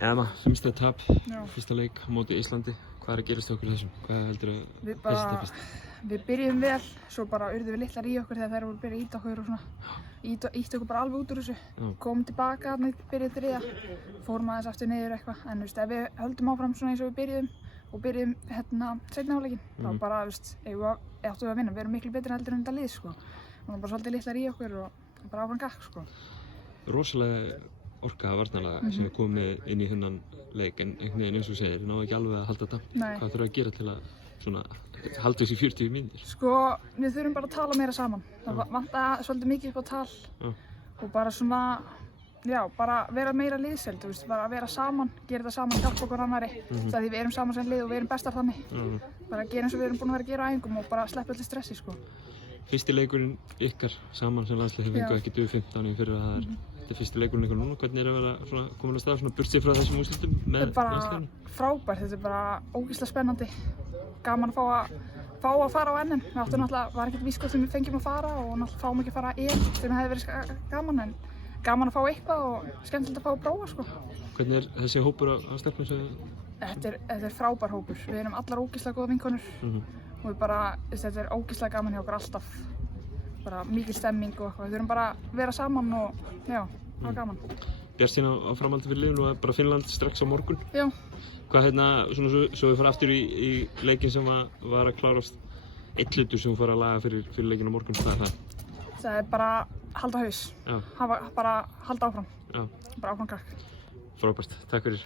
Emma, finnst tap, Já. fyrsta leik á móti Íslandi. Hvað að gerast okkur þessum? Hvað heldur þessi tapist? Við byrjuðum vel, svo bara urðum við litlar í okkur þegar þær voru að byrja að ýta okkur og svona. Ýttu okkur bara alveg út úr þessu. Komum tilbaka þarna í byrjun þriðja, fórum aðeins aftur niður eitthvað. En ef við höldum áfram svona eins og við byrjuðum seinni hálfleikinn, þá bara, áttum við að vinna. Við erum miklu betri heldur en þetta lið, sko. Við erum bara svolítið litlar í okkur og bara áfram gakk, sko. Rosalega orka varnarlega sem er komið inn í þennan leik, en einhvern veginn eins og segir, náðu ekki alveg að halda damp. Hvað þurfa að gera til að svona, halda þessi 40 mínútur? Sko, við þurfum bara að tala meira saman. Það vantar svolítið mikið upp á tal og bara svona, já, bara vera meira liðsheild, þú veist, bara að vera saman, gera þetta saman, hjálpa okkur annarri. Það því við erum saman sem lið og við erum bestar þannig. Bara gera eins og við erum búin að vera að gera á æfingum og bara sleppa öllu stressi, sko. Fyrsti leikurinn ykkar saman sem landslið, þið fenguð ekki 15 í fyrra, þetta er fyrsti leikurinn ykkur núna. Hvernig er að vera komin á stað, svona burtséð frá þessum úrslitum með landsliðinu? Þetta er bara frábært, þetta er bara ógeðslega spennandi. Gaman að fá að fara á NM. Við áttum náttúrulega, var ekkert víst hvort við fengjum að fara og náttúrulega fáum ekki að fara EM þegar það hefði verið gaman, en gaman að fá eitthvað og skemmtilegt að fá að prófa, sko. Hvernig er þessi hópur á stelpum? Þetta er frábær hópur. Við erum allar ógeðslega góða vinkonur. Og þetta er ógeðslega gaman hjá okkur alltaf, bara mikil stemming og eitthvað. Við þurfum bara að vera saman og já, það var gaman. Bjartsýn á framhaldi fyrir liðinu og bara Finnland strax á morgun. Já. Hvað svona svo við fara aftur í leikinn sem var að klárast, einn hlutur sem við fara að laga fyrir leikinn á morgun, hvað er það? Það er bara halda haus, bara halda áfram, bara áfram gakk. Frábært, takk fyrir.